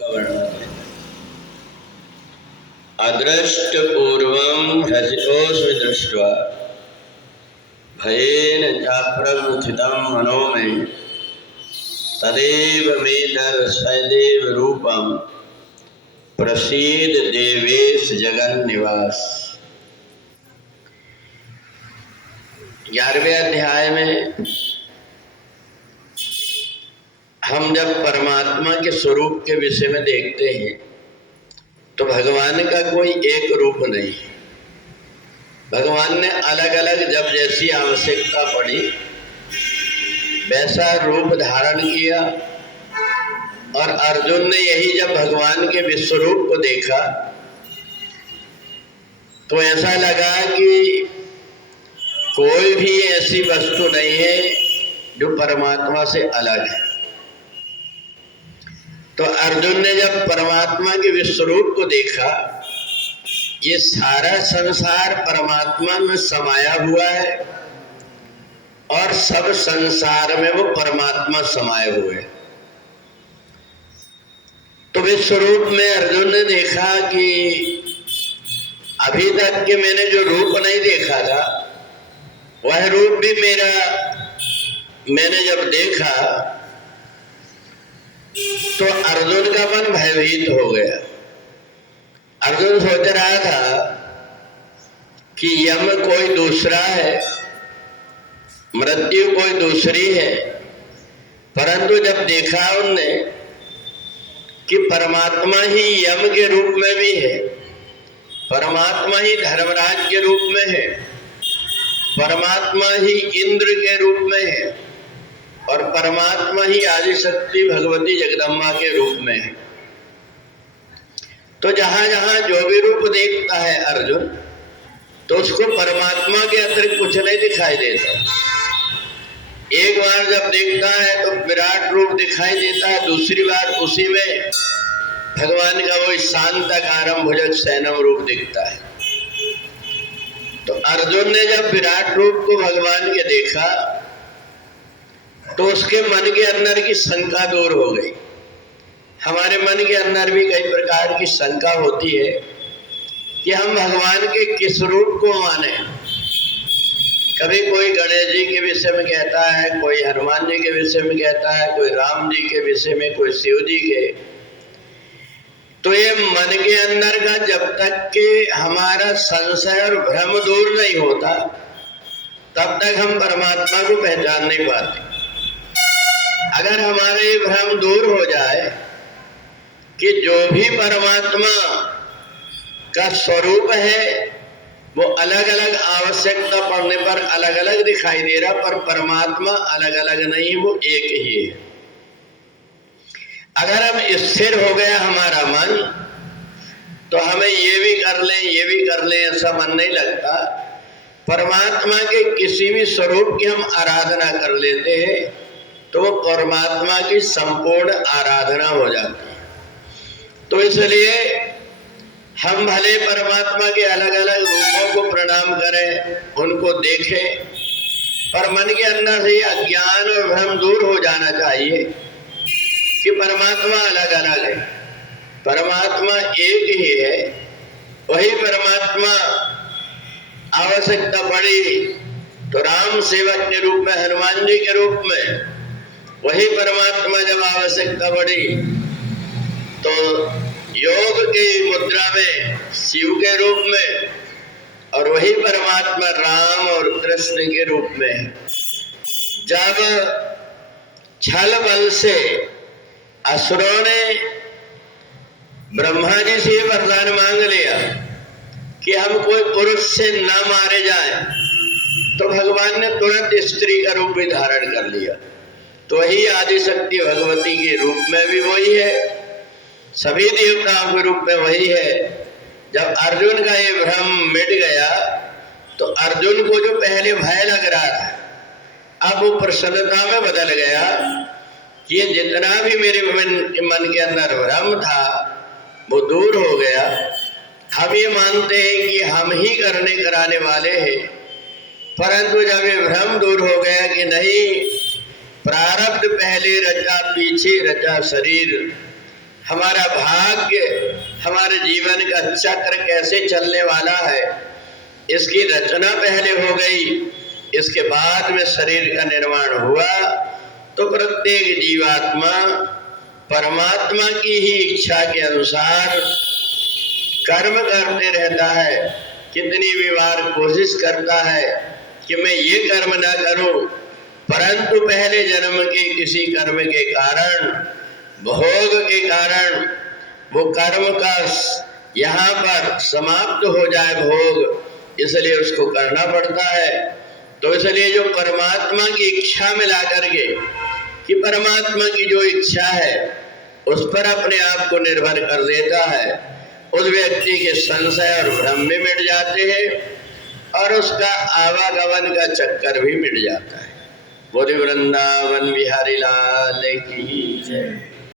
का वर्णन है। अदृष्टपूर्वं हसितोऽस्मि दृष्ट्वा भयेन चाप्रमुथितं मनो मे तदेव मे दर्शयदेव रूपं प्रसीद देवेश जगन्निवास। 11वें अध्याय में हम जब परमात्मा के स्वरूप के विषय में देखते हैं तो भगवान का कोई एक रूप नहीं। भगवान ने अलग अलग जब जैसी आवश्यकता पड़ी वैसा रूप धारण किया, और अर्जुन ने यही जब भगवान के विश्वरूप को देखा तो ऐसा लगा कि कोई भी ऐसी वस्तु नहीं है जो परमात्मा से अलग है। तो अर्जुन ने जब परमात्मा के विश्वरूप को देखा, ये सारा संसार परमात्मा में समाया हुआ है और सब संसार में वो परमात्मा समाये हुए हैं। तो विश्वरूप में अर्जुन ने देखा कि अभी तक के मैंने जो रूप नहीं देखा था वह रूप भी मैंने जब देखा तो अर्जुन का मन भयभीत हो गया। अर्जुन सोच रहा था कि यम कोई दूसरा है, मृत्यु कोई दूसरी है, परंतु जब देखा उनने कि परमात्मा ही यम के रूप में भी है, परमात्मा ही धर्मराज के रूप में है, परमात्मा ही इंद्र के रूप में है और परमात्मा ही आदिशक्ति भगवती जगदम्बा के रूप में है, तो जहां जहां जो भी रूप देखता है अर्जुन तो उसको परमात्मा के अतिरिक्त कुछ नहीं दिखाई देता। एक बार जब देखता है तो विराट रूप दिखाई देता है, दूसरी बार उसी में भगवान का वो शांताकारं भुजग शयनम रूप दिखता है। तो अर्जुन ने जब विराट रूप को भगवान के देखा तो उसके मन के अंदर की शंका दूर हो गई। हमारे मन के अंदर भी कई प्रकार की शंका होती है कि हम भगवान के किस रूप को माने। कभी कोई गणेश जी के विषय में कहता है, कोई हनुमान जी के विषय में कहता है, कोई राम जी के विषय में, कोई शिव जी के। तो ये मन के अंदर का जब तक के हमारा संशय और भ्रम दूर नहीं होता तब तक हम परमात्मा को पहचान नहीं पाते। अगर हमारे ये भ्रम दूर हो जाए कि जो भी परमात्मा का स्वरूप है वो अलग अलग आवश्यकता पड़ने पर अलग अलग दिखाई दे रहा, पर परमात्मा अलग अलग नहीं, वो एक ही है। अगर हम स्थिर हो गया हमारा मन तो हमें ये भी कर लें ये भी कर लें ऐसा मन नहीं लगता। परमात्मा के किसी भी स्वरूप की हम आराधना कर लेते हैं तो वो परमात्मा की संपूर्ण आराधना हो जाती है। तो इसलिए हम भले परमात्मा के अलग अलग रूपों को प्रणाम करें, उनको देखें, पर मन के अंदर से अज्ञान और भ्रम दूर हो जाना चाहिए कि परमात्मा अलग अलग है, परमात्मा एक ही है। वही परमात्मा आवश्यकता पड़ी तो राम सेवक के रूप में, हनुमान जी के रूप में, वही परमात्मा जब आवश्यकता पड़ी तो योग की मुद्रा में शिव के रूप में, और वही परमात्मा राम और कृष्ण के रूप में। जब छल बल से असुरों ने ब्रह्मा जी से वरदान मांग लिया कि हम कोई पुरुष से न मारे जाएं, तो भगवान ने तुरंत स्त्री का रूप भी धारण कर लिया। तो वही आदिशक्ति भगवती के रूप में भी वही है, सभी देवताओं के रूप में वही है। जब अर्जुन का ये भ्रम मिट गया तो अर्जुन को जो पहले भय लग रहा था अब वो प्रसन्नता में बदल गया कि ये जितना भी मेरे मन के अंदर भ्रम था वो दूर हो गया। हम ये मानते हैं कि हम ही करने कराने वाले हैं, परंतु जब ये भ्रम दूर हो गया कि नहीं, प्रारब्ध पहले रचा पीछे रचा शरीर, हमारा भाग्य, हमारे जीवन का चक्र कैसे चलने वाला है, इसकी रचना पहले हो गई, इसके बाद में शरीर का निर्माण हुआ। तो प्रत्येक जीवात्मा परमात्मा की ही इच्छा के अनुसार कर्म करते रहता है। कितनी भी बार कोशिश करता है कि मैं ये कर्म ना करूं, परंतु पहले जन्म के किसी कर्म के कारण, भोग के कारण वो कर्म का यहाँ पर समाप्त हो जाए भोग, इसलिए उसको करना पड़ता है। तो इसलिए जो परमात्मा की इच्छा में ला करके कि परमात्मा की जो इच्छा है उस पर अपने आप को निर्भर कर देता है, उस व्यक्ति के संशय और भ्रम भी मिट जाते हैं और उसका आवागमन का चक्कर भी मिट जाता है। बोले वृंदावन बिहारी लाल की जय।